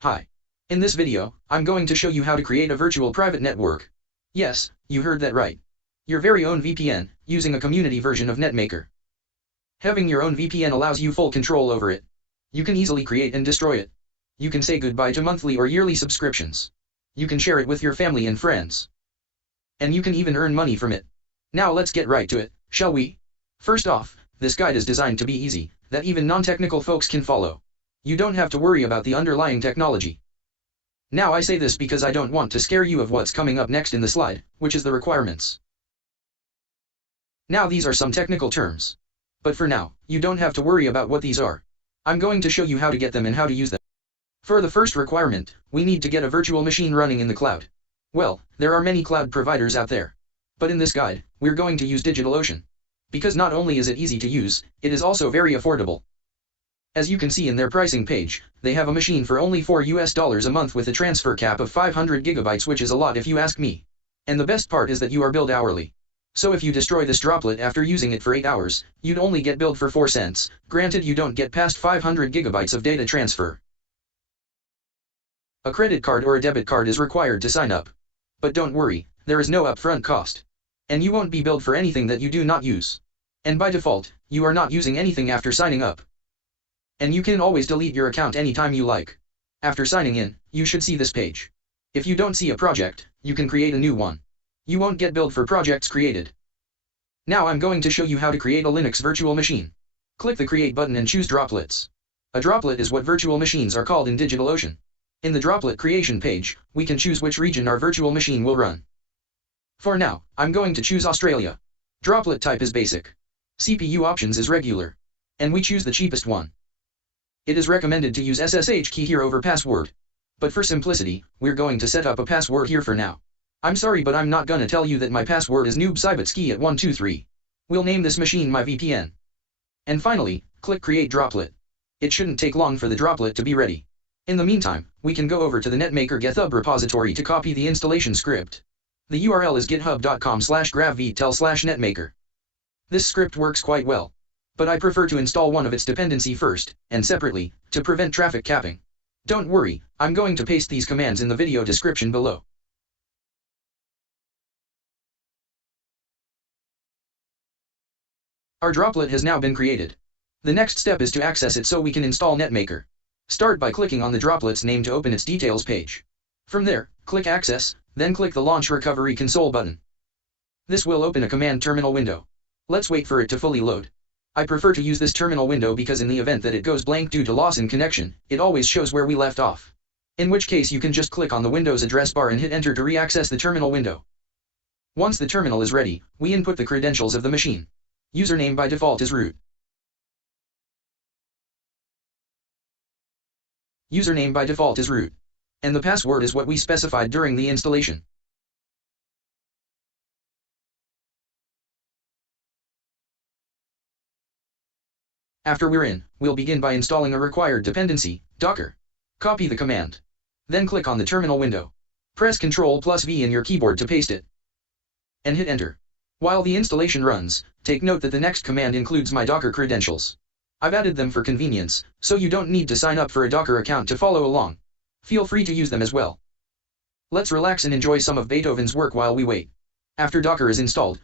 Hi. In this video, I'm going to show you how to create a virtual private network. Yes, you heard that right. Your very own VPN, using a community version of Netmaker. Having your own VPN allows you full control over it. You can easily create and destroy it. You can say goodbye to monthly or yearly subscriptions. You can share it with your family and friends. And you can even earn money from it. Now let's get right to it, shall we? First off, this guide is designed to be easy, that even non-technical folks can follow. You don't have to worry about the underlying technology. Now I say this because I don't want to scare you of what's coming up next in the slide, which is the requirements. Now these are some technical terms. But for now, you don't have to worry about what these are. I'm going to show you how to get them and how to use them. For the first requirement, we need to get a virtual machine running in the cloud. Well, there are many cloud providers out there. But in this guide, we're going to use DigitalOcean. Because not only is it easy to use, it is also very affordable. As you can see in their pricing page, they have a machine for only $4 a month with a transfer cap of 500 gigabytes, which is a lot if you ask me. And the best part is that you are billed hourly. So if you destroy this droplet after using it for 8 hours, you'd only get billed for 4 cents, granted you don't get past 500 gigabytes of data transfer. A credit card or a debit card is required to sign up. But don't worry, there is no upfront cost. And you won't be billed for anything that you do not use. And by default, you are not using anything after signing up. And you can always delete your account anytime you like. After signing in, you should see this page. If you don't see a project, you can create a new one. You won't get billed for projects created. Now I'm going to show you how to create a Linux virtual machine. Click the Create button and choose Droplets. A droplet is what virtual machines are called in DigitalOcean. In the droplet creation page, we can choose which region our virtual machine will run. For now, I'm going to choose Australia. Droplet type is basic. CPU options is regular. And we choose the cheapest one. It is recommended to use SSH key here over password. But for simplicity, we're going to set up a password here for now. I'm sorry, but I'm not gonna tell you that my password is noobsaibotski at 123. We'll name this machine my VPN. And finally, click Create Droplet. It shouldn't take long for the droplet to be ready. In the meantime, we can go over to the Netmaker GitHub repository to copy the installation script. The URL is github.com/gravvitel/netmaker. This script works quite well. But I prefer to install one of its dependency first, and separately, to prevent traffic capping. Don't worry, I'm going to paste these commands in the video description below. Our droplet has now been created. The next step is to access it so we can install Netmaker. Start by clicking on the droplet's name to open its details page. From there, click Access, then click the Launch Recovery Console button. This will open a command terminal window. Let's wait for it to fully load. I prefer to use this terminal window because in the event that it goes blank due to loss in connection, it always shows where we left off. In which case you can just click on the Windows address bar and hit Enter to re-access the terminal window. Once the terminal is ready, we input the credentials of the machine. Username by default is root. Username by default is root. And the password is what we specified during the installation. After we're in, we'll begin by installing a required dependency, Docker. Copy the command. Then click on the terminal window. Press Ctrl+V in your keyboard to paste it. And hit Enter. While the installation runs, take note that the next command includes my Docker credentials. I've added them for convenience, so you don't need to sign up for a Docker account to follow along. Feel free to use them as well. Let's relax and enjoy some of Beethoven's work while we wait. After Docker is installed,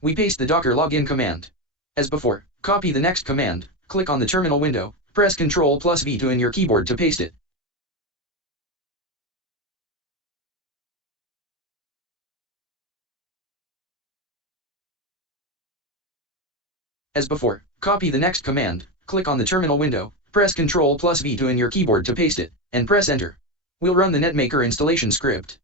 we paste the Docker login command. As before, copy the next command, click on the terminal window, press Ctrl+V in your keyboard to paste it. As before, copy the next command, click on the terminal window, press Ctrl+V in your keyboard to paste it, and press Enter. We'll run the Netmaker installation script.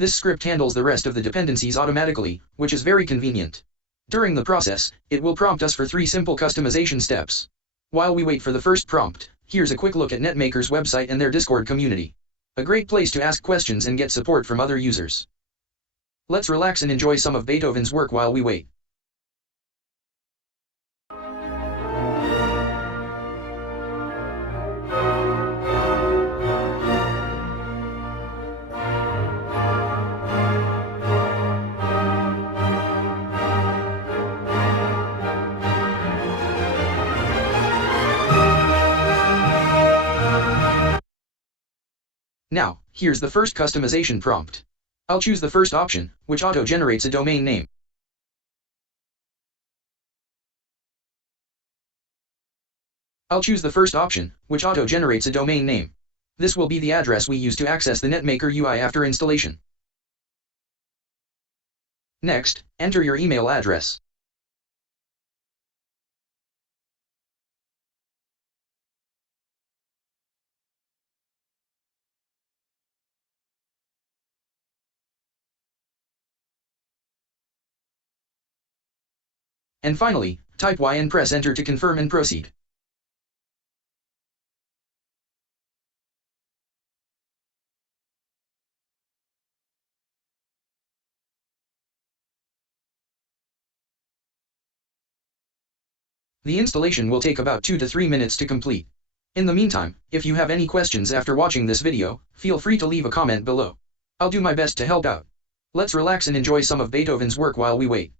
This script handles the rest of the dependencies automatically, which is very convenient. During the process, it will prompt us for 3 simple customization steps. While we wait for the first prompt, here's a quick look at Netmaker's website and their Discord community. A great place to ask questions and get support from other users. Let's relax and enjoy some of Beethoven's work while we wait. Now, here's the first customization prompt. I'll choose the first option, which auto-generates a domain name. This will be the address we use to access the Netmaker UI after installation. Next, enter your email address. And finally, type Y and press enter to confirm and proceed. The installation will take about 2 to 3 minutes to complete. In the meantime, if you have any questions after watching this video, feel free to leave a comment below. I'll do my best to help out. Let's relax and enjoy some of Beethoven's work while we wait.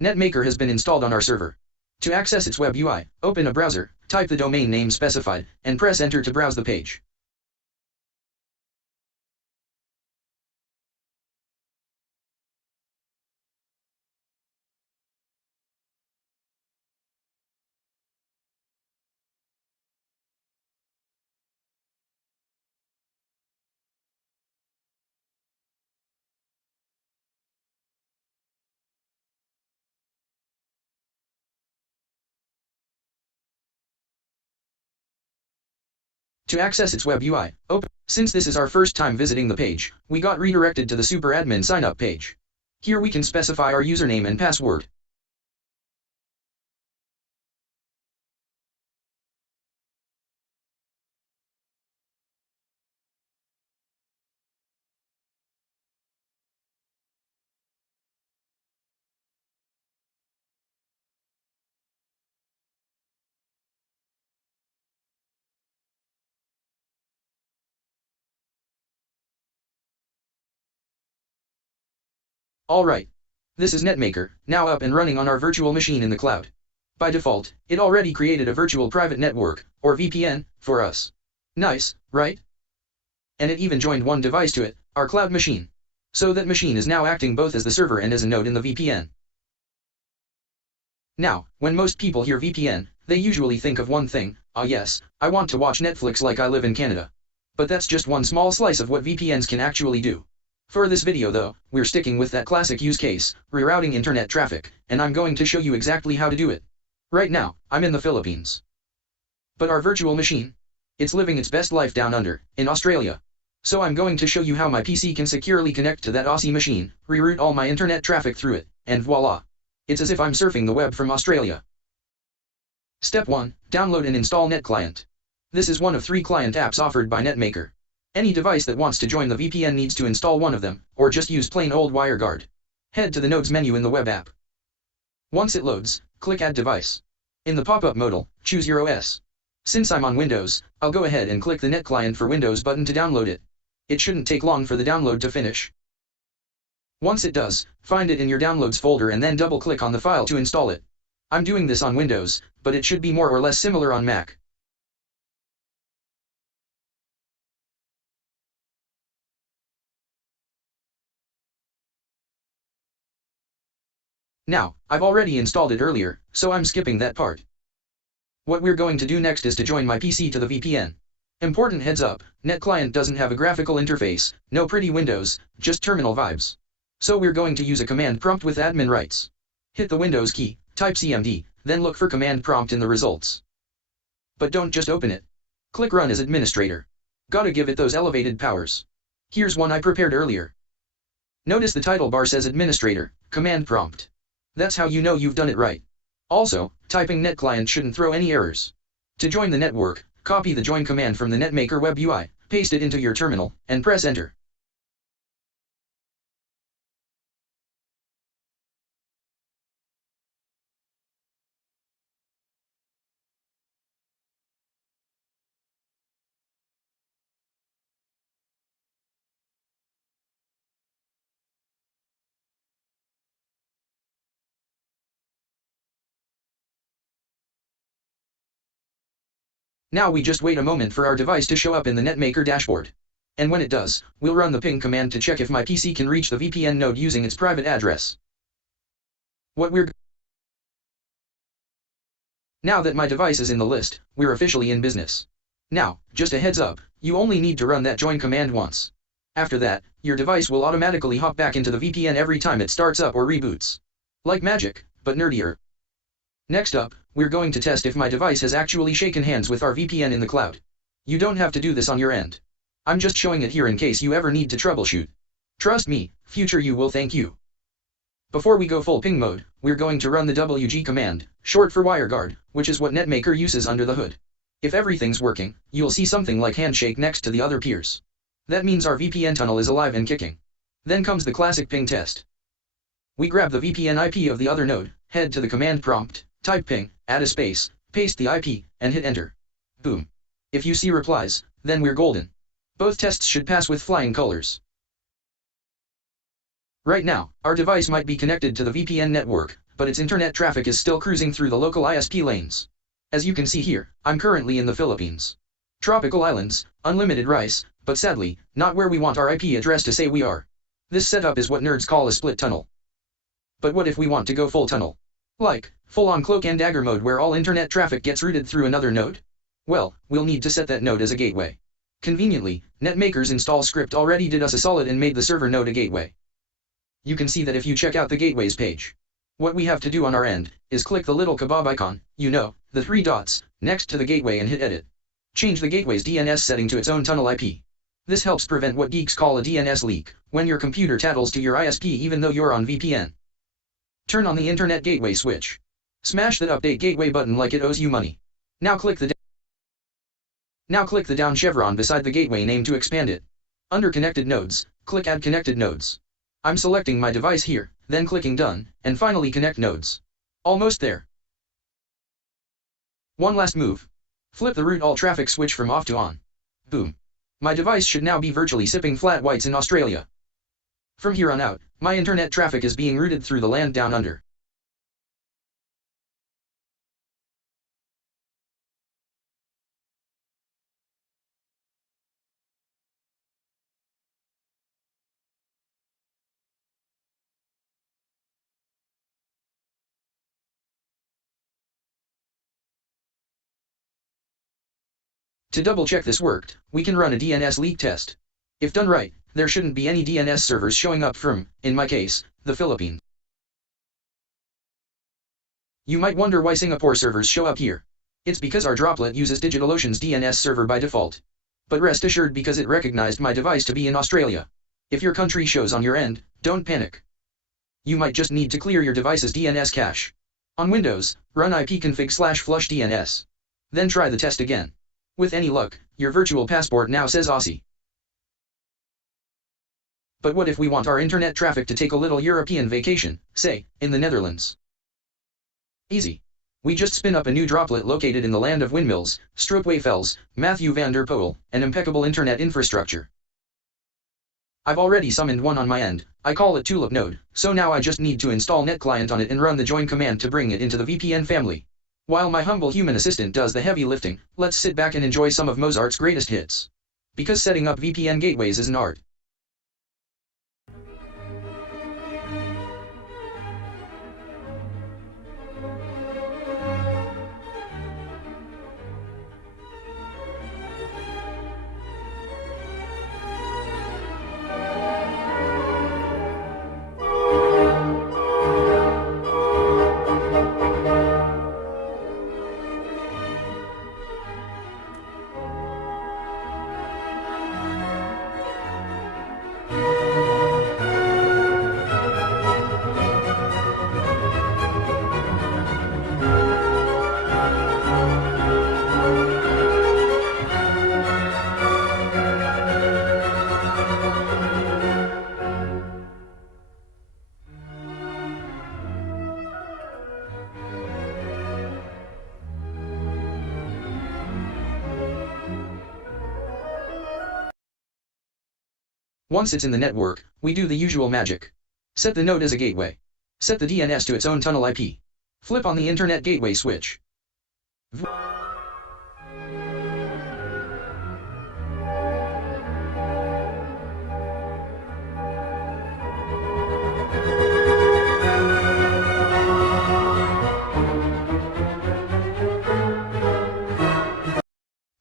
Netmaker has been installed on our server. To access its web UI, open a browser, type the domain name specified, and press enter to browse the page. To access its web UI, open. Since this is our first time visiting the page, we got redirected to the super admin sign-up page. Here we can specify our username and password. Alright. This is Netmaker, now up and running on our virtual machine in the cloud. By default, it already created a virtual private network, or VPN, for us. Nice, right? And it even joined one device to it, our cloud machine. So that machine is now acting both as the server and as a node in the VPN. Now, when most people hear VPN, they usually think of one thing: yes, I want to watch Netflix like I live in Canada. But that's just one small slice of what VPNs can actually do. For this video though, we're sticking with that classic use case, rerouting internet traffic, and I'm going to show you exactly how to do it. Right now, I'm in the Philippines. But our virtual machine? It's living its best life down under, in Australia. So I'm going to show you how my PC can securely connect to that Aussie machine, reroute all my internet traffic through it, and voila! It's as if I'm surfing the web from Australia. Step 1. Download and install NetClient. This is one of 3 client apps offered by Netmaker. Any device that wants to join the VPN needs to install one of them, or just use plain old WireGuard. Head to the Nodes menu in the web app. Once it loads, click Add Device. In the pop-up modal, choose your OS. Since I'm on Windows, I'll go ahead and click the NetClient for Windows button to download it. It shouldn't take long for the download to finish. Once it does, find it in your Downloads folder and then double-click on the file to install it. I'm doing this on Windows, but it should be more or less similar on Mac. Now, I've already installed it earlier, so I'm skipping that part. What we're going to do next is to join my PC to the VPN. Important heads up, NetClient doesn't have a graphical interface, no pretty windows, just terminal vibes. So we're going to use a command prompt with admin rights. Hit the Windows key, type CMD, then look for command prompt in the results. But don't just open it. Click Run as administrator. Gotta give it those elevated powers. Here's one I prepared earlier. Notice the title bar says administrator, command prompt. That's how you know you've done it right. Also, typing NetClient shouldn't throw any errors. To join the network, copy the join command from the Netmaker web UI, paste it into your terminal, and press enter. Now we just wait a moment for our device to show up in the Netmaker dashboard. And when it does, we'll run the ping command to check if my PC can reach the VPN node using its private address. Now that my device is in the list, we're officially in business. Now, just a heads up, you only need to run that join command once. After that, your device will automatically hop back into the VPN every time it starts up or reboots. Like magic, but nerdier. Next up, we're going to test if my device has actually shaken hands with our VPN in the cloud. You don't have to do this on your end. I'm just showing it here in case you ever need to troubleshoot. Trust me, future you will thank you. Before we go full ping mode, we're going to run the WG command, short for WireGuard, which is what Netmaker uses under the hood. If everything's working, you'll see something like handshake next to the other peers. That means our VPN tunnel is alive and kicking. Then comes the classic ping test. We grab the VPN IP of the other node, head to the command prompt, type ping, add a space, paste the IP, and hit enter. Boom. If you see replies, then we're golden. Both tests should pass with flying colors. Right now, our device might be connected to the VPN network, but its internet traffic is still cruising through the local ISP lanes. As you can see here, I'm currently in the Philippines. Tropical islands, unlimited rice, but sadly, not where we want our IP address to say we are. This setup is what nerds call a split tunnel. But what if we want to go full tunnel? Like, full-on cloak and dagger mode where all internet traffic gets routed through another node? Well, we'll need to set that node as a gateway. Conveniently, Netmaker's install script already did us a solid and made the server node a gateway. You can see that if you check out the gateways page. What we have to do on our end, is click the little kebab icon, you know, the 3 dots, next to the gateway and hit edit. Change the gateway's DNS setting to its own tunnel IP. This helps prevent what geeks call a DNS leak, when your computer tattles to your ISP even though you're on VPN. Turn on the Internet Gateway switch. Smash that Update Gateway button like it owes you money. Now click the down chevron beside the gateway name to expand it. Under Connected Nodes, click Add Connected Nodes. I'm selecting my device here, then clicking Done, and finally Connect Nodes. Almost there. One last move. Flip the route all traffic switch from off to on. Boom. My device should now be virtually sipping flat whites in Australia. From here on out, my internet traffic is being routed through the land down under. To double-check this worked, we can run a DNS leak test. If done right, there shouldn't be any DNS servers showing up from, in my case, the Philippines. You might wonder why Singapore servers show up here. It's because our droplet uses DigitalOcean's DNS server by default. But rest assured because it recognized my device to be in Australia. If your country shows on your end, don't panic. You might just need to clear your device's DNS cache. On Windows, run ipconfig/flush DNS. Then try the test again. With any luck, your virtual passport now says Aussie. But what if we want our internet traffic to take a little European vacation, say, in the Netherlands? Easy. We just spin up a new droplet located in the land of windmills, stroopwafels, Matthew van der Poel, and impeccable internet infrastructure. I've already summoned one on my end. I call it Tulip Node, so now I just need to install netclient on it and run the join command to bring it into the VPN family. While my humble human assistant does the heavy lifting, let's sit back and enjoy some of Mozart's greatest hits. Because setting up VPN gateways is an art. Once it's in the network, we do the usual magic. Set the node as a gateway. Set the DNS to its own tunnel IP. Flip on the Internet Gateway switch.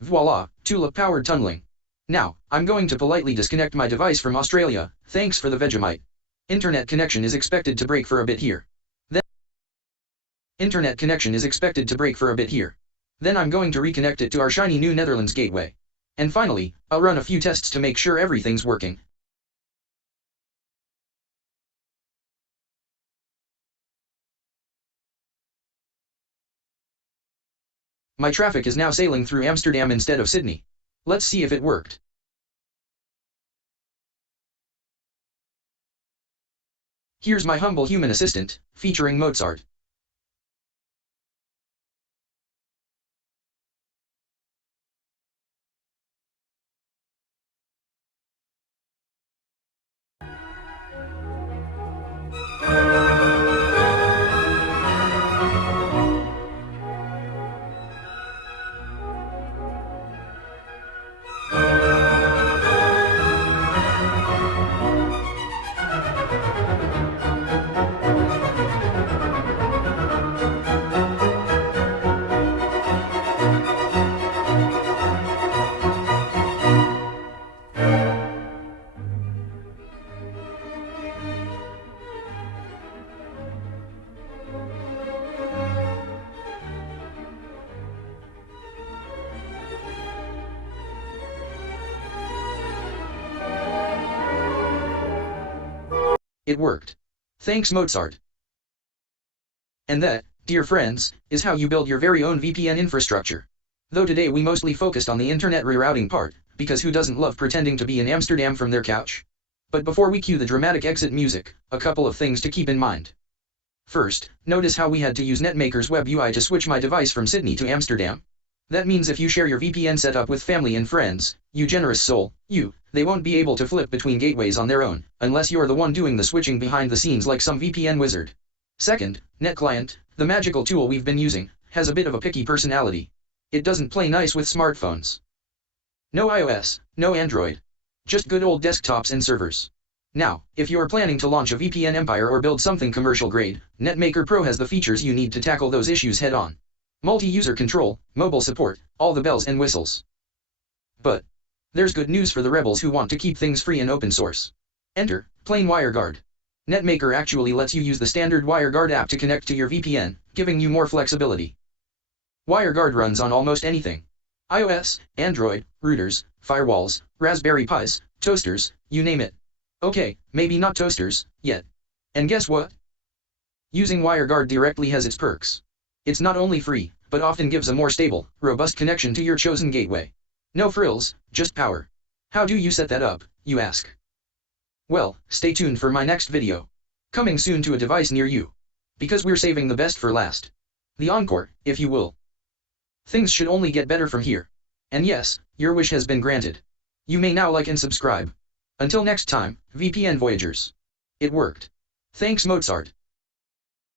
Voila, Tulip-powered tunneling. Now, I'm going to politely disconnect my device from Australia. Thanks for the Vegemite. Internet connection is expected to break for a bit here. Then I'm going to reconnect it to our shiny new Netherlands gateway. And finally, I'll run a few tests to make sure everything's working. My traffic is now sailing through Amsterdam instead of Sydney. Let's see if it worked. Here's my humble human assistant, featuring Mozart. It worked. Thanks Mozart. And that, dear friends, is how you build your very own VPN infrastructure. Though today we mostly focused on the internet rerouting part, because who doesn't love pretending to be in Amsterdam from their couch? But before we cue the dramatic exit music, a couple of things to keep in mind. First, notice how we had to use Netmaker's web UI to switch my device from Sydney to Amsterdam. That means if you share your VPN setup with family and friends, you generous soul, they won't be able to flip between gateways on their own, unless you're the one doing the switching behind the scenes like some VPN wizard. Second, NetClient, the magical tool we've been using, has a bit of a picky personality. It doesn't play nice with smartphones. No iOS, no Android. Just good old desktops and servers. Now, if you're planning to launch a VPN empire or build something commercial grade, Netmaker Pro has the features you need to tackle those issues head on. Multi-user control, mobile support, all the bells and whistles. But there's good news for the rebels who want to keep things free and open source. Enter, plain WireGuard. Netmaker actually lets you use the standard WireGuard app to connect to your VPN, giving you more flexibility. WireGuard runs on almost anything. iOS, Android, routers, firewalls, Raspberry Pis, toasters, you name it. Okay, maybe not toasters, yet. And guess what? Using WireGuard directly has its perks. It's not only free, but often gives a more stable, robust connection to your chosen gateway. No frills, just power. How do you set that up, you ask? Well, stay tuned for my next video. Coming soon to a device near you. Because we're saving the best for last. The encore, if you will. Things should only get better from here. And yes, your wish has been granted. You may now like and subscribe. Until next time, VPN Voyagers. It worked. Thanks Mozart.